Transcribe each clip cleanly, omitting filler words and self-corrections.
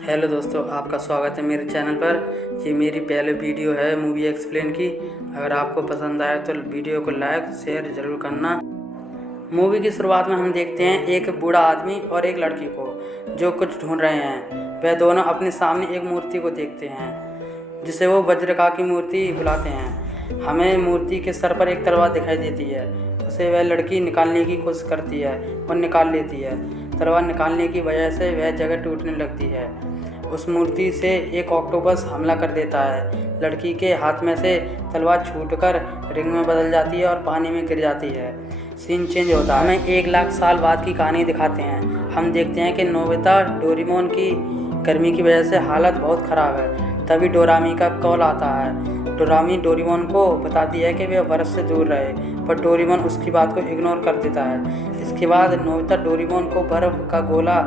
Hello दोस्तों, आपका स्वागत है मेरे चैनल पर। ये मेरी पहले वीडियो है मूवी एक्सप्लेन की। अगर आपको पसंद आए तो वीडियो को लाइक शेयर ज़रूर करना। मूवी की शुरुआत में हम देखते हैं एक बूढ़ा आदमी और एक लड़की को जो कुछ ढूंढ रहे हैं। वह दोनों अपने सामने एक मूर्ति को देखते हैं जिसे वो वज्रका की मूर्ति बुलाते हैं। हमें मूर्ति के सर पर एक तलवार दिखाई देती है। उसे वह लड़की निकालने की कोशिश करती है और निकाल लेती है। तलवार निकालने की वजह से वह जगह टूटने लगती है। उस मूर्ति से एक ऑक्टोपस हमला कर देता है। लड़की के हाथ में से तलवार छूटकर रिंग में बदल जाती है और पानी में गिर जाती है। सीन चेंज होता है। हमें 1 लाख साल बाद की कहानी दिखाते हैं। हम देखते हैं कि नोबिता डोरेमोन की गर्मी की वजह से हालत बहुत ख़राब है। तभी डोरामी का कॉल आता है। डोरामी डोरेमोन को बताती है कि वह बर्फ़ से दूर रहे, पर डोरेमोन उसकी बात को इग्नोर कर देता है। इसके बाद नोबिता डोरेमोन को बर्फ़ का गोला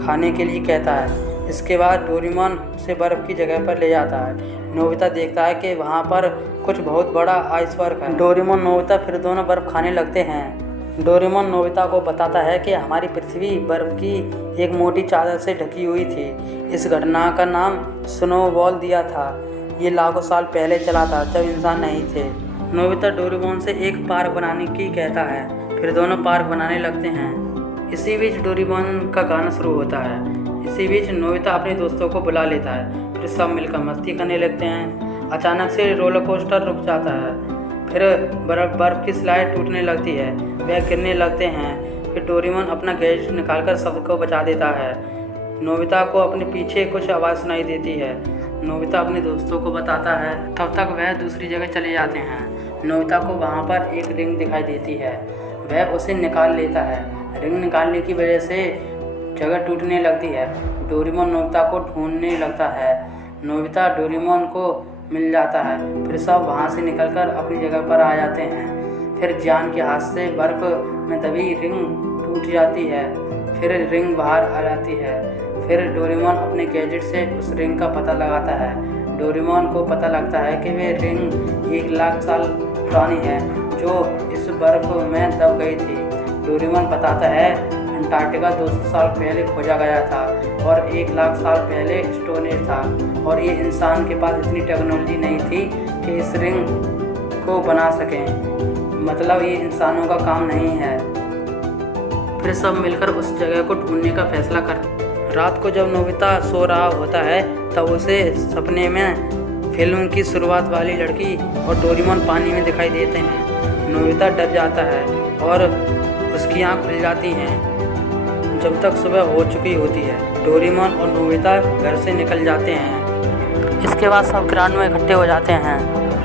खाने के लिए कहता है। इसके बाद डोरेमोन उसे बर्फ़ की जगह पर ले जाता है। नोबिता देखता है कि वहाँ पर कुछ बहुत बड़ा आइसबर्ग है। डोरेमोन नोबिता फिर दोनों बर्फ़ खाने लगते हैं। डोरेमोन नोबिता को बताता है कि हमारी पृथ्वी बर्फ़ की एक मोटी चादर से ढकी हुई थी। इस घटना का नाम स्नोबॉल दिया था। ये लाखों साल पहले चला था जब इंसान नहीं थे। नोबिता डोरेमोन से एक पार्क बनाने की कहता है। फिर दोनों पार्क बनाने लगते हैं। इसी बीच डोरेमोन का गाना शुरू होता है। इसी बीच नोबिता अपने दोस्तों को बुला लेता है। फिर सब मिलकर मस्ती करने लगते हैं। अचानक से रोलर कोस्टर रुक जाता है। फिर बर्फ़ की स्लाइड टूटने लगती है। वह गिरने लगते हैं। फिर डोरेमोन अपना गैजेट निकालकर सबको बचा देता है। नोबिता को अपने पीछे कुछ आवाज़ सुनाई देती है। नोबिता अपने दोस्तों को बताता है। तब तक वह दूसरी जगह चले जाते हैं। नोबिता को वहाँ पर एक रिंग दिखाई देती है। वह उसे निकाल लेता है। रिंग निकालने की वजह से जगह टूटने लगती है। डोरेमोन नोबिता को ढूंढने लगता है। नोबिता डोरेमोन को मिल जाता है। फिर सब वहाँ से निकलकर अपनी जगह पर आ जाते हैं। फिर जियान के हाथ से बर्फ़ में दबी रिंग टूट जाती है। फिर रिंग बाहर आ जाती है। फिर डोरेमोन अपने गैजेट से उस रिंग का पता लगाता है। डोरेमोन को पता लगता है कि वह रिंग 1 लाख साल पुरानी है जो इस बर्फ़ में दब गई थी। डोरेमोन बताता है अंटार्कटिका 200 साल पहले खोजा गया था और 1 लाख साल पहले स्टोन एज था, और ये इंसान के पास इतनी टेक्नोलॉजी नहीं थी कि इस रिंग को बना सकें। मतलब ये इंसानों का काम नहीं है। फिर सब मिलकर उस जगह को ढूंढने का फैसला करते। रात को जब नोबिता सो रहा होता है तब उसे सपने में फिल्म की शुरुआत वाली लड़की और डोरेमोन पानी में दिखाई देते हैं। नोबिता डर जाता है और उसकी आँख खुल जाती हैं जब तक सुबह हो चुकी होती है। डोरेमोन और नोबिता घर से निकल जाते हैं। इसके बाद सब ग्राउंड में इकट्ठे हो जाते हैं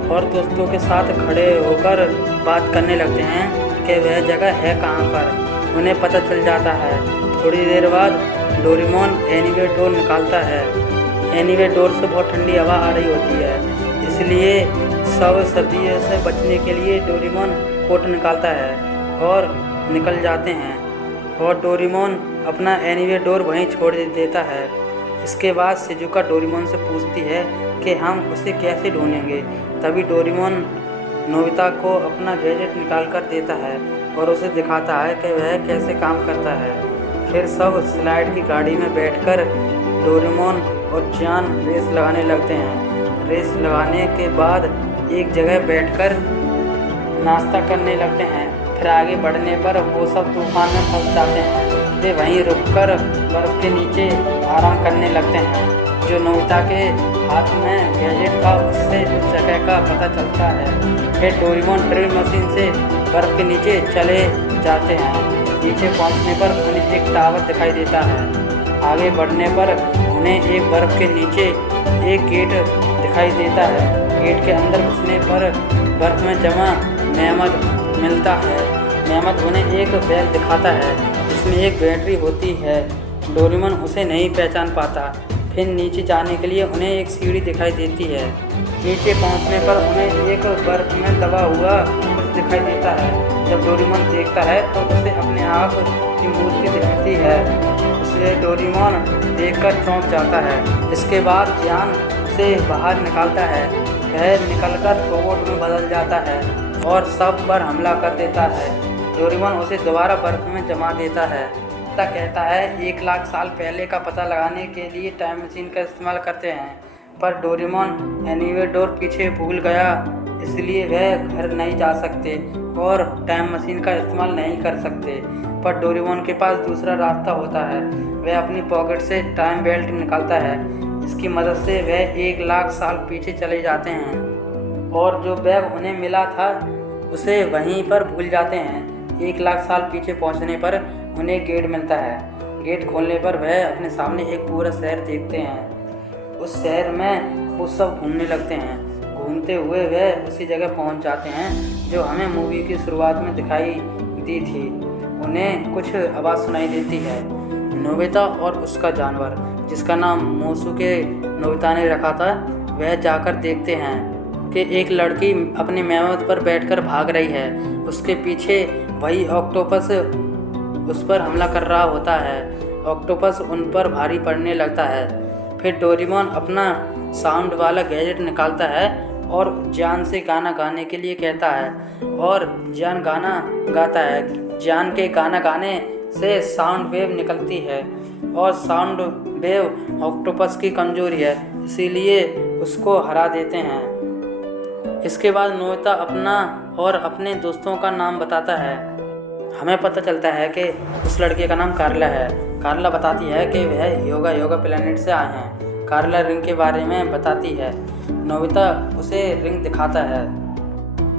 और दोस्तों के साथ खड़े होकर बात करने लगते हैं कि वह जगह है कहाँ पर। उन्हें पता चल जाता है। थोड़ी देर बाद डोरेमोन एनीवे डोर निकालता है। एनीवे डोर से बहुत ठंडी हवा आ रही होती है, इसलिए सब सर्दियों से बचने के लिए डोरेमोन कोट निकालता है और निकल जाते हैं। और डोरेमोन अपना एनीवे डोर वहीं छोड़ देता है। इसके बाद शिजुका डोरेमोन से पूछती है कि हम उसे कैसे ढूंढेंगे। तभी डोरेमोन नोबिता को अपना गैजेट निकाल कर देता है और उसे दिखाता है कि वह कैसे काम करता है। फिर सब स्लाइड की गाड़ी में बैठकर डोरेमोन और जियान रेस लगाने लगते हैं। रेस लगाने के बाद एक जगह बैठकर नाश्ता करने लगते हैं। फिर आगे बढ़ने पर वो सब तूफान में फंस जाते हैं। वे वहीं रुककर बर्फ़ के नीचे आराम करने लगते हैं। जो नोबिता के हाथ में गैजेट था उससे उस जगह का पता चलता है। फिर डोरेमोन ड्रिल मशीन से बर्फ़ के नीचे चले जाते हैं। नीचे पहुंचने पर उन्हें एक टावर दिखाई देता है। आगे बढ़ने पर उन्हें एक बर्फ़ के नीचे एक गेट दिखाई देता है। गेट के अंदर घुसने पर बर्फ़ में जमा नेमत मिलता है। नेमत उन्हें एक बैग दिखाता है जिसमें एक बैटरी होती है। डोरेमोन उसे नहीं पहचान पाता। फिर नीचे जाने के लिए उन्हें एक सीढ़ी दिखाई देती है। नीचे पहुंचने पर उन्हें एक बर्फ़ में दबा हुआ कुछ दिखाई देता है। जब डोरेमोन देखता है तो उसे अपने आप की मूर्ति दिखती है। उसे डोरेमोन देखकर चौंक जाता है। इसके बाद जियान उसे बाहर निकालता है। वह निकलकर रोबोट में बदल जाता है और सब पर हमला कर देता है। डोरेमोन उसे दोबारा बर्फ़ में जमा देता है। नोबिता कहता है 1 लाख साल पहले का पता लगाने के लिए टाइम मशीन का इस्तेमाल करते हैं, पर डोरेमोन एनीवे डोर पीछे भूल गया, इसलिए वह घर नहीं जा सकते और टाइम मशीन का इस्तेमाल नहीं कर सकते। पर डोरेमोन के पास दूसरा रास्ता होता है। वह अपनी पॉकेट से टाइम बेल्ट निकालता है। इसकी मदद से वह 1 लाख साल पीछे चले जाते हैं और जो बैग उन्हें मिला था उसे वहीं पर भूल जाते हैं। 1 लाख साल पीछे पहुंचने पर उन्हें गेट मिलता है। गेट खोलने पर वह अपने सामने एक पूरा शहर देखते हैं। उस शहर में वो सब घूमने लगते हैं। घूमते हुए वह उसी जगह पहुंच जाते हैं जो हमें मूवी की शुरुआत में दिखाई दी थी। उन्हें कुछ आवाज़ सुनाई देती है। नोबिता और उसका जानवर, जिसका नाम मोसुके नोबिता ने रखा था, वह जाकर देखते हैं कि एक लड़की अपने मेमोरी पर बैठकर भाग रही है। उसके पीछे वही ऑक्टोपस उस पर हमला कर रहा होता है। ऑक्टोपस उन पर भारी पड़ने लगता है। फिर डोरेमोन अपना साउंड वाला गैजेट निकालता है और जान से गाना गाने के लिए कहता है और जान गाना गाता है। जान के गाना गाने से साउंड वेव निकलती है और साउंड वेव ऑक्टोपस की कमजोरी है, इसीलिए उसको हरा देते हैं। इसके बाद नोबिता अपना और अपने दोस्तों का नाम बताता है। हमें पता चलता है कि उस लड़के का नाम कार्ला है। कार्ला बताती है कि वह योगा प्लेनेट से आए हैं। कार्ला रिंग के बारे में बताती है। नोबिता उसे रिंग दिखाता है।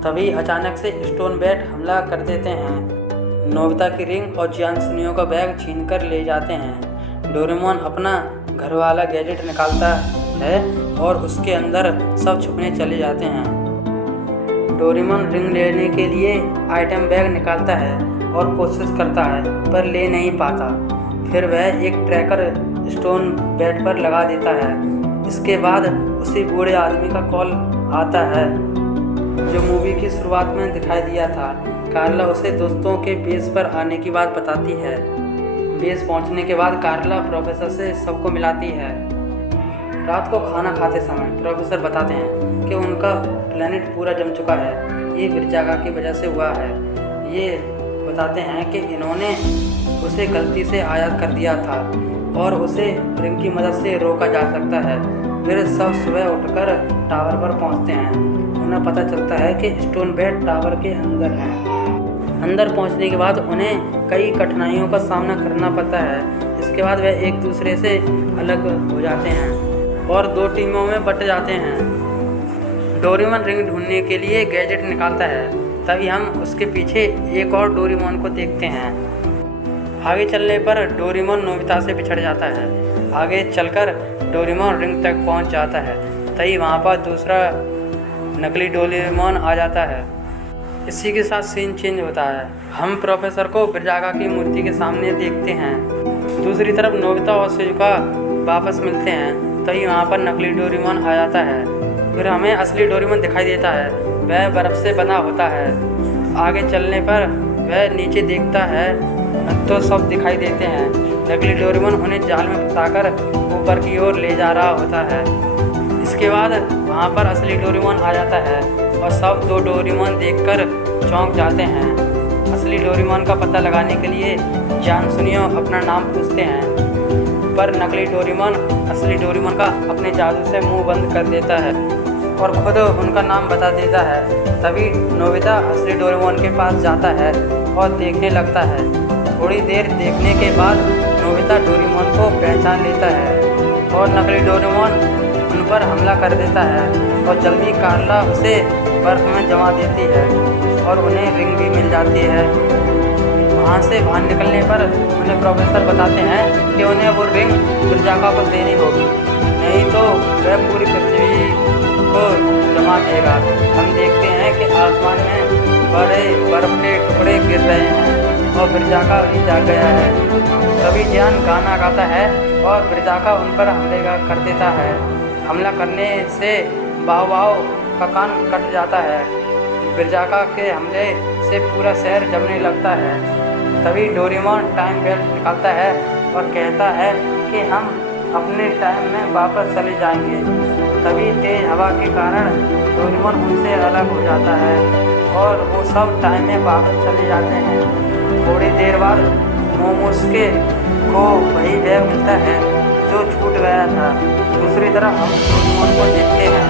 तभी अचानक से स्टोन बैट हमला कर देते हैं। नोबिता की रिंग और जियान का बैग छीनकर ले जाते हैं। डोरेमोन अपना घर वाला गैजेट निकालता है और उसके अंदर सब छुपने चले जाते हैं। डोरेमोन रिंग लेने के लिए आइटम बैग निकालता है और कोशिश करता है, पर ले नहीं पाता। फिर वह एक ट्रैकर स्टोन बैट पर लगा देता है। इसके बाद उसी बूढ़े आदमी का कॉल आता है जो मूवी की शुरुआत में दिखाई दिया था। कार्ला उसे दोस्तों के बेस पर आने की बात बताती है। बेस पहुंचने के बाद कार्ला प्रोफेसर से सबको मिलाती है। रात को खाना खाते समय प्रोफेसर बताते हैं कि उनका प्लेनेट पूरा जम चुका है। ये विरजागा की वजह से हुआ है। ये बताते हैं कि इन्होंने उसे गलती से आयात कर दिया था और उसे रिंग की मदद से रोका जा सकता है। फिर सब सुबह उठकर टावर पर पहुंचते हैं। उन्हें पता चलता है कि स्टोन बैट टावर के अंदर है। अंदर पहुंचने के बाद उन्हें कई कठिनाइयों का सामना करना पड़ता है। इसके बाद वह एक दूसरे से अलग हो जाते हैं और 2 टीमों में बट जाते हैं। डोरेमोन रिंग ढूंढने के लिए गैजेट निकालता है। तभी हम उसके पीछे एक और डोरेमोन को देखते हैं। आगे चलने पर डोरेमोन नोबिता से बिछड़ जाता है। आगे चलकर डोरेमोन रिंग तक पहुंच जाता है। तभी वहां पर दूसरा नकली डोरेमोन आ जाता है। इसी के साथ सीन चेंज होता है। हम प्रोफेसर को विरजागा की मूर्ति के सामने देखते हैं। दूसरी तरफ नोबिता और शिजुका वापस मिलते हैं। तभी वहां पर नकली डोरेमोन आ जाता है। फिर हमें असली डोरेमोन दिखाई देता है। वह बर्फ से बना होता है। आगे चलने पर वह नीचे देखता है तो सब दिखाई देते हैं। नकली डोरेमोन उन्हें जाल में फंसाकर ऊपर की ओर ले जा रहा होता है। इसके बाद वहां पर असली डोरेमोन आ जाता है और सब 2 डोरेमोन देखकर चौंक जाते हैं। असली डोरेमोन का पता लगाने के लिए जान अपना नाम पूछते हैं, पर नकली डोरेमोन असली डोरेमोन का अपने जादू से मुंह बंद कर देता है और खुद उनका नाम बता देता है। तभी नोबिता असली डोरेमोन के पास जाता है और देखने लगता है। थोड़ी देर देखने के बाद नोबिता डोरेमोन को पहचान लेता है और नकली डोरेमोन उन पर हमला कर देता है और जल्दी कार्ला उसे बर्फ में जमा देती है और उन्हें रिंग भी मिल जाती है। वहाँ से बाहर निकलने पर उन्हें प्रोफेसर बताते हैं कि उन्हें वो रिंग विरजागा को देनी होगी, नहीं तो वह पूरी पृथ्वी को जमा देगा। हम देखते हैं कि आसमान में बड़े बर्फ के टुकड़े गिर रहे हैं और विरजागा भी जाग गया है। तभी जियान गाना गाता है और विरजागा उन पर हमले कर देता है। हमला करने से बाव का कान कट जाता है। विरजागा के हमले से पूरा शहर जमने लगता है। तभी डोरेमोन टाइम बेल्ट निकालता है और कहता है कि हम अपने टाइम में वापस चले जाएंगे। तभी तेज हवा के कारण डोरेमोन उनसे अलग हो जाता है और वो सब टाइम में वापस चले जाते हैं। थोड़ी देर बाद मोमोस्के को वही बैग मिलता है जो छूट गया था। दूसरी तरफ हम डोरेमोन को देखते हैं।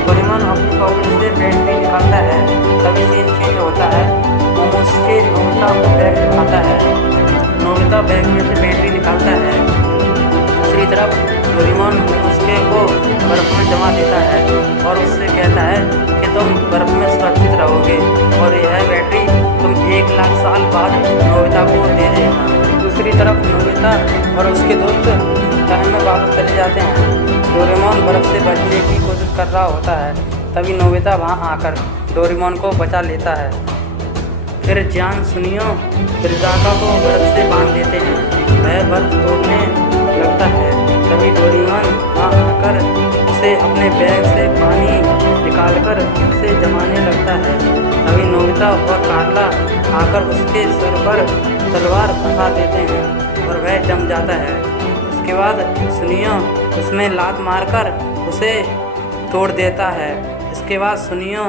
डोरेमोन अपनी पॉकेट से बैटरी निकालता है, तभी सीन चेंज होता है। मोमोस्के नोबिता को बैग दिखाता है। नोबिता बैग में से बैटरी निकालता है। दूसरी तरफ डोरेमोन मोमोस्के को बर्फ में जमा देता है और उससे कहता है कि तुम बर्फ में सुरक्षित रहोगे और यह बैटरी तुम 1 लाख साल बाद नोबिता को दे देना। दूसरी तरफ नोबिता और उसके दोस्त टाइम में वापस चले जाते हैं। डोरेमोन बर्फ से बचने की कोशिश कर रहा होता है, तभी नोबिता वहां आकर डोरेमोन को बचा लेता है। फिर जियान सुनियो ब्रिज़ाका को बर्फ से बांध देते हैं। वह बर्फ तोड़ने लगता है, तभी डोरेमोन वहां आकर उसे अपने बैग से पानी निकालकर उसे जमाने लगता है। तभी नोबिता और कार्ला आकर उसके सर पर तलवार फंसा देते हैं और वह जम जाता है। उसके बाद सुनियो उसमें लात मारकर उसे तोड़ देता है। इसके बाद सुनियो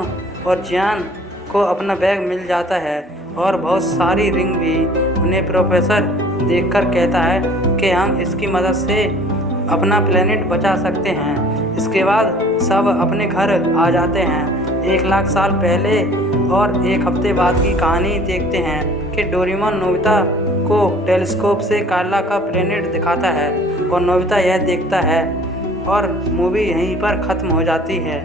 और जियान को अपना बैग मिल जाता है और बहुत सारी रिंग भी। उन्हें प्रोफेसर देखकर कहता है कि हम इसकी मदद से अपना प्लेनेट बचा सकते हैं। इसके बाद सब अपने घर आ जाते हैं। 1 लाख साल पहले और 1 हफ्ते बाद की कहानी देखते हैं कि डोरेमोन नोबिता को टेलीस्कोप से कार्ला का प्लेनेट दिखाता है और नोबिता यह देखता है और मूवी यहीं पर ख़त्म हो जाती है।